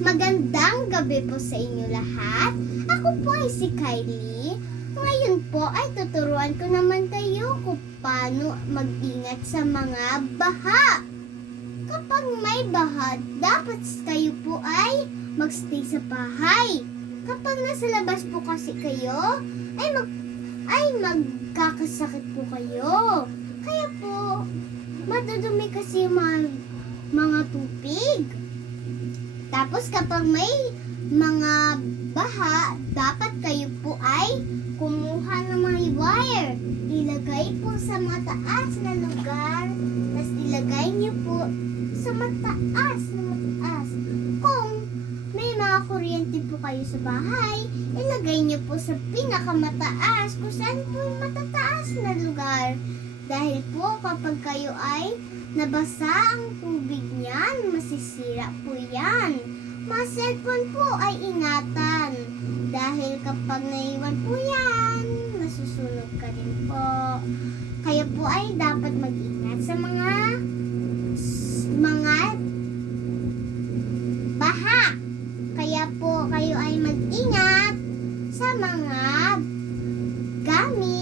Magandang gabi po sa inyo lahat. Ako po ay si Kylie. Ngayon po ay tuturuan ko naman kayo kung paano mag-ingat sa mga baha. Kapag may baha, dapat kayo po ay magstay sa bahay. Kapag nasa labas po kasi kayo, ay magkakasakit po kayo. Kaya po, madudumi kasi yung mga tubig. Tapos kapag may mga baha, dapat kayo po ay kumuha ng mga wire. Ilagay po sa mataas na lugar. Tapos ilagay niyo po sa mataas na mataas. Kung may mga kuryente po kayo sa bahay, ilagay niyo po sa pinakamataas kung saan po yung matataas na lugar. Dahil po kapag kayo ay nabasa ang tubig niyan, masisira po yan. Mga cellphone po ay ingatan. Dahil kapag naiwan po yan, masusunog ka rin po. Kaya po ay dapat mag-ingat sa mga baha. Kaya po kayo ay mag-ingat sa mga gamit